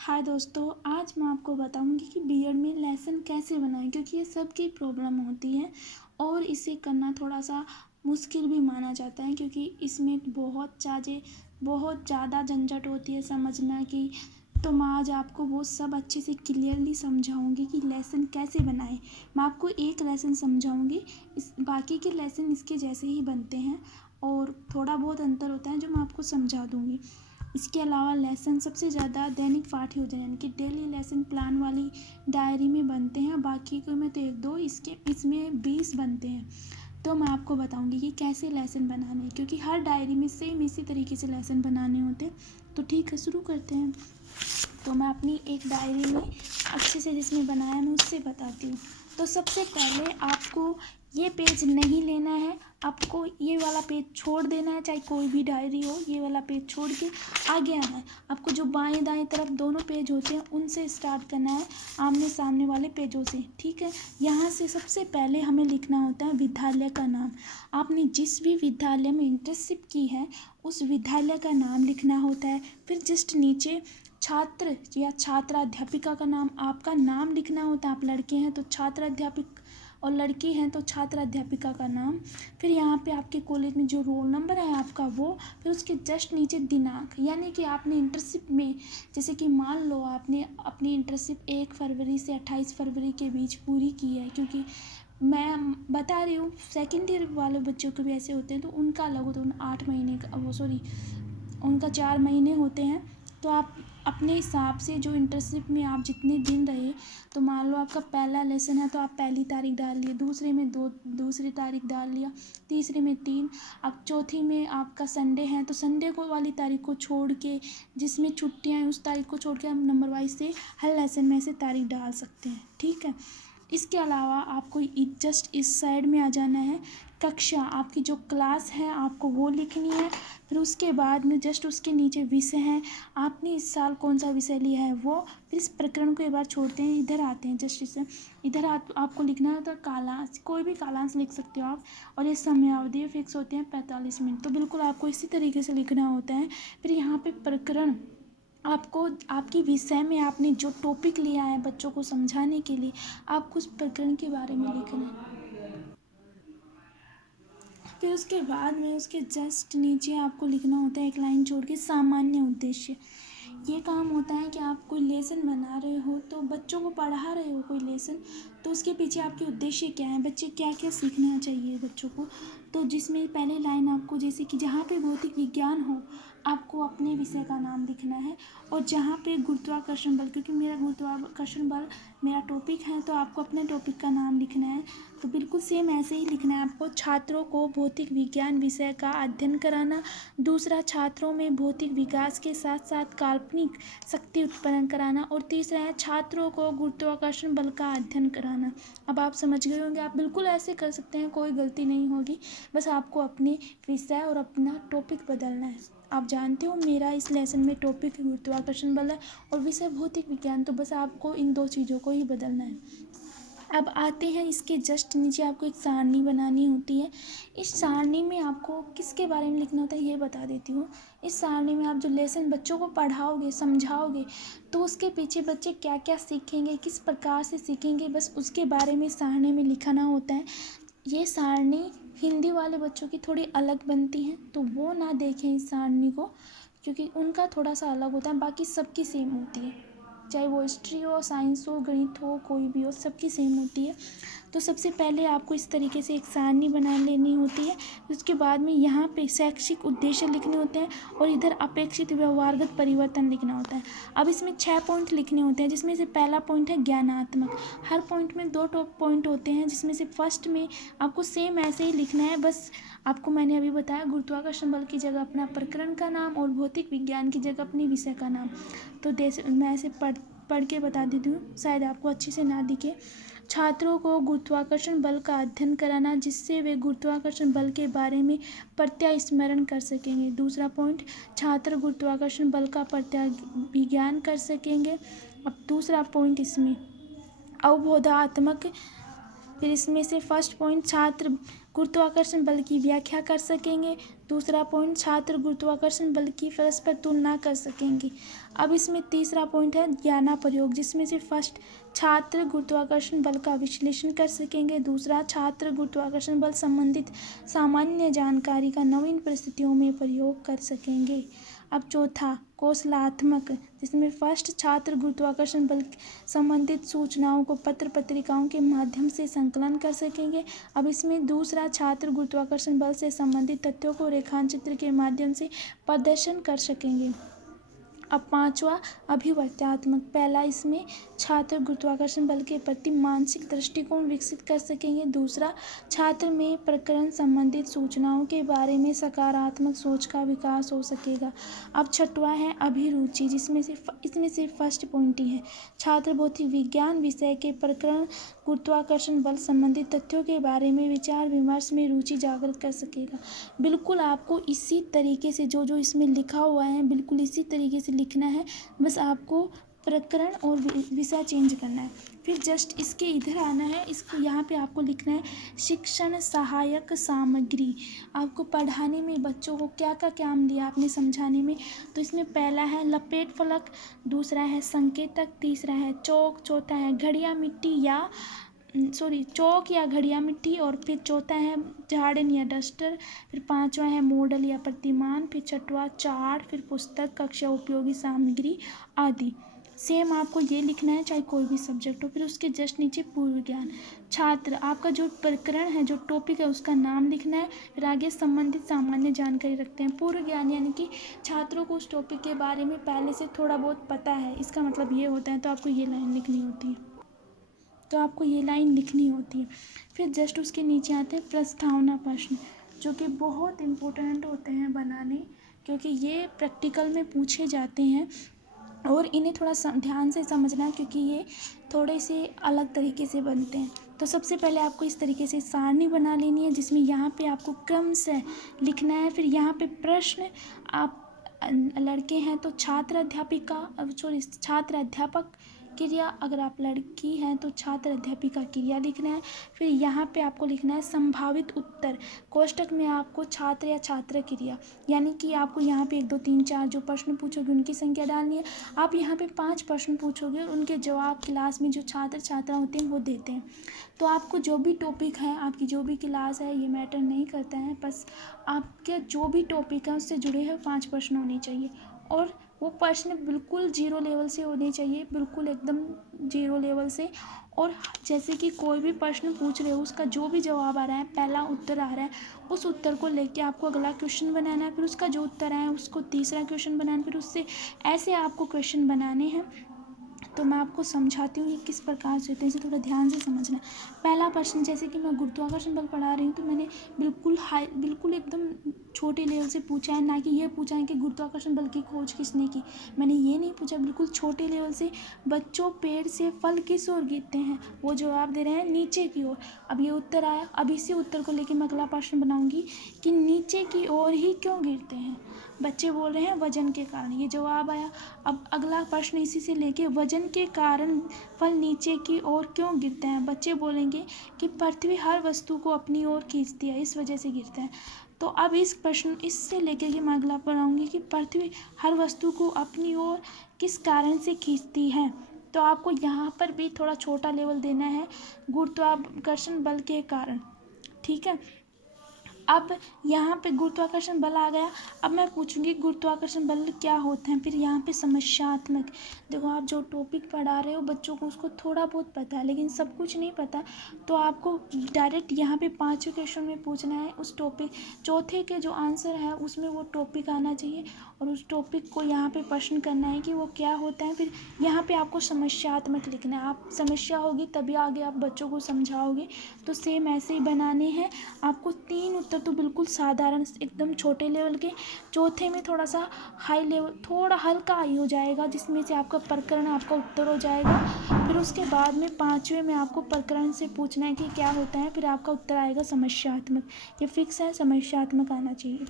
हाय दोस्तों, आज मैं आपको बताऊंगी कि बीएड में लेसन कैसे बनाएं, क्योंकि ये सबकी प्रॉब्लम होती है और इसे करना थोड़ा सा मुश्किल भी माना जाता है, क्योंकि इसमें बहुत ज़्यादा झंझट होती है समझना की। तो मैं आज आपको वो सब अच्छे से क्लियरली समझाऊंगी कि लेसन कैसे बनाएं। मैं आपको एक लेसन समझाऊंगी, बाकी के लेसन इसके जैसे ही बनते हैं और थोड़ा बहुत अंतर होता है जो मैं आपको समझा दूंगी। इसके अलावा लेसन सबसे ज़्यादा दैनिक पाठ योजना यानी कि डेली लेसन प्लान वाली डायरी में बनते हैं, बाकी को में तो एक दो इसमें 20 बनते हैं। तो मैं आपको बताऊंगी कि कैसे लेसन बनाने हैं, क्योंकि हर डायरी में सेम इसी तरीके से लेसन बनाने होते हैं। तो ठीक है, शुरू करते हैं। तो मैं अपनी एक डायरी में अच्छे से जिसमें बनाया मैं उससे बताती हूँ। तो सबसे पहले आपको ये पेज नहीं लेना है, आपको ये वाला पेज छोड़ देना है, चाहे कोई भी डायरी हो, ये वाला पेज छोड़ के आगे आना है। आपको जो बाएं दाएं तरफ दोनों पेज होते हैं उनसे स्टार्ट करना है, आमने सामने वाले पेजों से। ठीक है, यहाँ से सबसे पहले हमें लिखना होता है विद्यालय का नाम। आपने जिस भी विद्यालय में इंटर्नशिप की है उस विद्यालय का नाम लिखना होता है। फिर जस्ट नीचे छात्र या छात्रा अध्यापिका का नाम, आपका नाम लिखना होता है। आप लड़के हैं तो छात्र अध्यापिक और लड़की हैं तो छात्र अध्यापिका का नाम। फिर यहाँ पे आपके कॉलेज में जो रोल नंबर है आपका वो, फिर उसके जस्ट नीचे दिनांक, यानी कि आपने इंटर्नशिप में, जैसे कि मान लो आपने अपनी इंटर्नशिप 1 फरवरी से 28 फरवरी के बीच पूरी की है, क्योंकि मैं बता रही हूँ सेकेंड ईयर वाले बच्चों के भी ऐसे होते हैं तो उनका अलग होता है, 8 महीने का उनका 4 महीने होते हैं। तो आप अपने हिसाब से जो इंटर्नशिप में आप जितने दिन रहे, तो मान लो आपका पहला लेसन है तो आप पहली तारीख डाल लिए, दूसरे में दूसरी तारीख डाल लिया, तीसरे में 3, अब चौथी में आपका संडे है तो संडे को वाली तारीख को छोड़ के, जिसमें छुट्टियाँ हैं उस तारीख को छोड़ के आप नंबर वाइज से हर लेसन में से तारीख डाल सकते हैं। ठीक है, इसके अलावा आपको जस्ट इस साइड में आ जाना है, कक्षा आपकी जो क्लास है आपको वो लिखनी है। फिर उसके बाद में जस्ट उसके नीचे विषय है, आपने इस साल कौन सा विषय लिया है वो। फिर इस प्रकरण को एक बार छोड़ते हैं, इधर आते हैं, जस्ट इसे इधर आपको लिखना है तो कालांश, कोई भी कालांश लिख सकते हो आप। और ये समयावधि फिक्स होते हैं 45 मिनट, तो बिल्कुल आपको इसी तरीके से लिखना होता है। फिर यहाँ पे प्रकरण, आपको आपकी विषय में आपने जो टॉपिक लिया है बच्चों को समझाने के लिए, आपको उस प्रकरण के बारे में लिखना है। फिर उसके बाद में उसके जस्ट नीचे आपको लिखना होता है एक लाइन छोड़ के, सामान्य उद्देश्य। ये काम होता है कि आप कोई लेसन बना रहे हो तो बच्चों को पढ़ा रहे हो कोई लेसन, तो उसके पीछे आपके उद्देश्य क्या है, बच्चे क्या क्या सीखना चाहिए बच्चों को। तो जिसमें पहले लाइन आपको, जैसे कि जहाँ पे भौतिक विज्ञान हो आपको अपने विषय का नाम लिखना है, और जहाँ पे गुरुत्वाकर्षण बल, क्योंकि मेरा गुरुत्वाकर्षण बल मेरा टॉपिक है तो आपको अपने टॉपिक का नाम लिखना है। तो बिल्कुल सेम ऐसे ही लिखना है आपको। छात्रों को भौतिक विज्ञान विषय का अध्ययन कराना, दूसरा छात्रों में भौतिक विकास के साथ साथ काल्पनिक शक्ति उत्पन्न कराना, और तीसरा है छात्रों को गुरुत्वाकर्षण बल का अध्ययन कराना। अब आप समझ गए होंगे, आप बिल्कुल ऐसे कर सकते हैं, कोई गलती नहीं होगी, बस आपको अपने विषय और अपना टॉपिक बदलना है। आप जानते हो मेरा इस लेसन में टॉपिक गुरुत्वाकर्षण बल है और विषय भौतिक विज्ञान, तो बस आपको इन 2 चीज़ों को ही बदलना है। अब आते हैं इसके जस्ट नीचे आपको एक सारणी बनानी होती है। इस सारणी में आपको किसके बारे में लिखना होता है ये बता देती हूँ। इस सारणी में आप जो लेसन बच्चों को पढ़ाओगे समझाओगे तो उसके पीछे बच्चे क्या क्या सीखेंगे, किस प्रकार से सीखेंगे, बस उसके बारे में सारणी में लिखना होता है। ये सारणी हिंदी वाले बच्चों की थोड़ी अलग बनती है तो वो ना देखें इस सारणी को, क्योंकि उनका थोड़ा सा अलग होता है, बाकी सबकी सेम होती है, चाहे वो हिस्ट्री हो, साइंस हो, गणित हो, कोई भी हो, सबकी सेम होती है। तो सबसे पहले आपको इस तरीके से एक सारणी बना लेनी होती है। उसके बाद में यहाँ पे शैक्षिक उद्देश्य लिखने होते हैं और इधर अपेक्षित व्यवहारगत परिवर्तन लिखना होता है। अब इसमें 6 पॉइंट लिखने होते हैं, जिसमें से पहला पॉइंट है ज्ञानात्मक। हर पॉइंट में 2 टॉप पॉइंट होते हैं, जिसमें से फर्स्ट में आपको सेम ऐसे ही लिखना है, बस आपको मैंने अभी बताया गुरुत्वाकर्षण बल की जगह अपना प्रकरण का नाम और भौतिक विज्ञान की जगह अपनी विषय का नाम। तो मैं ऐसे पढ़ के बता देती हूँ, शायद आपको अच्छे से ना दिखे। छात्रों को गुरुत्वाकर्षण बल का अध्ययन कराना, जिससे वे गुरुत्वाकर्षण बल के बारे में प्रत्यास्मरण कर सकेंगे। दूसरा पॉइंट, छात्र गुरुत्वाकर्षण बल का विज्ञान कर सकेंगे। अब दूसरा पॉइंट इसमें अवबोधात्मक, फिर इसमें से फर्स्ट पॉइंट, छात्र गुरुत्वाकर्षण बल की व्याख्या कर सकेंगे। दूसरा पॉइंट, छात्र गुरुत्वाकर्षण बल की परस्पर तुलना कर सकेंगे। अब इसमें तीसरा पॉइंट है ज्ञानाप्रयोग, जिसमें से फर्स्ट, छात्र गुरुत्वाकर्षण बल का विश्लेषण कर सकेंगे। दूसरा, छात्र गुरुत्वाकर्षण बल संबंधित सामान्य जानकारी का नवीन परिस्थितियों में प्रयोग कर सकेंगे। अब चौथा, कौशलात्मक, जिसमें फर्स्ट, छात्र गुरुत्वाकर्षण बल संबंधित सूचनाओं को पत्र पत्रिकाओं के माध्यम से संकलन कर सकेंगे। अब इसमें दूसरा, छात्र गुरुत्वाकर्षण बल से संबंधित तथ्यों को रेखाचित्र के माध्यम से प्रदर्शन कर सकेंगे। अब पांचवा, अभिवर्त्यात्मक, पहला इसमें छात्र गुरुत्वाकर्षण बल के प्रति मानसिक दृष्टिकोण विकसित कर सकेंगे। दूसरा, छात्र में प्रकरण संबंधित सूचनाओं के बारे में सकारात्मक सोच का विकास हो सकेगा। अब छठवां है अभिरुचि, इसमें से फर्स्ट पॉइंट ही है, छात्र भौतिक विज्ञान विषय के प्रकरण गुरुत्वाकर्षण बल संबंधित तथ्यों के बारे में विचार विमर्श में रुचि जागृत कर सकेगा। बिल्कुल आपको इसी तरीके से जो इसमें लिखा हुआ है बिल्कुल इसी तरीके से लिखना है, बस आपको प्रकरण और विषय चेंज करना है। फिर जस्ट इसके इधर आना है, इसको यहाँ पे आपको लिखना है शिक्षण सहायक सामग्री। आपको पढ़ाने में बच्चों को क्या क्या काम दिया आपने समझाने में, तो इसमें पहला है लपेट फलक, दूसरा है संकेतक, तीसरा है चौक, चौथा है घड़िया मिट्टी या चौक या घड़िया मिट्टी, और फिर चौथा है झाड़न या डस्टर, फिर पांचवा है मॉडल या प्रतिमान, फिर छठवा चार्ट, फिर पुस्तक, कक्षा उपयोगी सामग्री आदि। सेम आपको ये लिखना है चाहे कोई भी सब्जेक्ट हो। फिर उसके जस्ट नीचे पूर्व ज्ञान, छात्र आपका जो प्रकरण है जो टॉपिक है उसका नाम लिखना है। फिर आगे संबंधित सामान्य जानकारी रखते हैं। पूर्व ज्ञान यानी कि छात्रों को उस टॉपिक के बारे में पहले से थोड़ा बहुत पता है, इसका मतलब ये होता है, तो आपको ये लाइन लिखनी होती है। फिर जस्ट उसके नीचे आते हैं प्रस्तावना प्रश्न, जो कि बहुत इम्पोर्टेंट होते हैं बनाने, क्योंकि ये प्रैक्टिकल में पूछे जाते हैं और इन्हें थोड़ा ध्यान से समझना है, क्योंकि ये थोड़े से अलग तरीके से बनते हैं। तो सबसे पहले आपको इस तरीके से सारणी बना लेनी है, जिसमें यहाँ पे आपको क्रम से लिखना है। फिर यहाँ पे प्रश्न, आप लड़के हैं तो छात्र अध्यापक क्रिया, अगर आप लड़की हैं तो छात्र अध्यापिका क्रिया लिखना है। फिर यहाँ पे आपको लिखना है संभावित उत्तर, कोष्टक में आपको छात्र या छात्र क्रिया, यानी कि आपको यहाँ पे 1 2 3 4 जो प्रश्न पूछोगे उनकी संख्या डालनी है। आप यहाँ पे 5 प्रश्न पूछोगे और उनके जवाब क्लास में जो छात्र छात्रा होते हैं वो देते हैं। तो आपको जो भी टॉपिक है, आपकी जो भी क्लास है, ये मैटर नहीं करता है, बस आपके जो भी टॉपिक है उससे जुड़े हुए 5 प्रश्न होने चाहिए, और वो प्रश्न बिल्कुल 0 लेवल से होने चाहिए, बिल्कुल एकदम 0 लेवल से। और जैसे कि कोई भी प्रश्न पूछ रहे हो उसका जो भी जवाब आ रहा है, पहला उत्तर आ रहा है, उस उत्तर को लेके आपको अगला क्वेश्चन बनाना है, फिर उसका जो उत्तर आया है उसको तीसरा क्वेश्चन बनाना है, फिर उससे ऐसे आपको क्वेश्चन बनाने हैं। तो मैं आपको समझाती हूँ ये किस प्रकार से होते हैं, इसे थोड़ा ध्यान से समझना। पहला प्रश्न, जैसे कि मैं गुरुत्वाकर्षण बल पढ़ा रही हूँ तो मैंने बिल्कुल एकदम छोटे लेवल से पूछा है, ना कि ये पूछा है कि गुरुत्वाकर्षण बल की खोज किसने की, मैंने ये नहीं पूछा, बिल्कुल छोटे लेवल से, बच्चों पेड़ से फल किस ओर गिरते हैं, वो जवाब दे रहे हैं नीचे की ओर। अब ये उत्तर आया, अब इसी उत्तर को लेकर मैं अगला प्रश्न बनाऊंगी कि नीचे की ओर ही क्यों गिरते हैं, बच्चे बोल रहे हैं वजन के कारण, ये जवाब आया। अब अगला प्रश्न इसी से लेके, वजन के कारण फल नीचे की ओर क्यों गिरते हैं, बच्चे बोलेंगे कि पृथ्वी हर वस्तु को अपनी ओर खींचती है, इस वजह से गिरते हैं। तो अब इस प्रश्न इससे लेकर के मैं अगला पढ़ाऊँगी कि पृथ्वी हर वस्तु को अपनी ओर किस कारण से खींचती है। तो आपको यहाँ पर भी थोड़ा छोटा लेवल देना है, गुरुत्वाकर्षण बल के कारण, ठीक है। अब यहाँ पे गुरुत्वाकर्षण बल आ गया, अब मैं पूछूंगी गुरुत्वाकर्षण बल क्या होते हैं। फिर यहाँ पे समस्यात्मक, देखो आप जो टॉपिक पढ़ा रहे हो बच्चों को उसको थोड़ा बहुत पता है लेकिन सब कुछ नहीं पता, तो आपको डायरेक्ट यहाँ पे 5वें क्वेश्चन में पूछना है उस टॉपिक, चौथे के जो आंसर है उसमें वो टॉपिक आना चाहिए और उस टॉपिक को यहाँ पे प्रश्न करना है कि वो क्या होता है। फिर यहाँ पे आपको समस्यात्मक लिखना है, आप समस्या होगी तभी आगे आप बच्चों को समझाओगे। तो सेम ऐसे ही बनाने हैं आपको। 3 उत्तर तो बिल्कुल साधारण एकदम छोटे लेवल के, चौथे में थोड़ा सा हाई लेवल, थोड़ा हल्का हाई हो जाएगा, जिसमें से आपका प्रकरण आपका उत्तर हो जाएगा। फिर उसके बाद में 5वें में आपको प्रकरण से पूछना है कि क्या होता है, फिर आपका उत्तर आएगा समस्यात्मक, ये फिक्स है, समस्यात्मक आना चाहिए,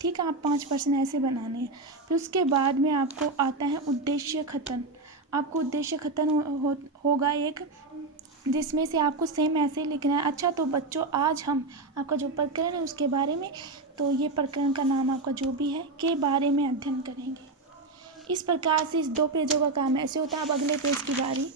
ठीक है। आप 5 प्रश्न ऐसे बनाने हैं। फिर उसके बाद में आपको आता है उद्देश्य कथन। आपको उद्देश्य कथन होगा एक, जिसमें से आपको सेम ऐसे ही लिखना है। अच्छा, तो बच्चों आज हम आपका जो प्रकरण है उसके बारे में, तो ये प्रकरण का नाम आपका जो भी है के बारे में अध्ययन करेंगे। इस प्रकार से इस 2 पेजों का काम ऐसे होता है। अब अगले पेज की बारी।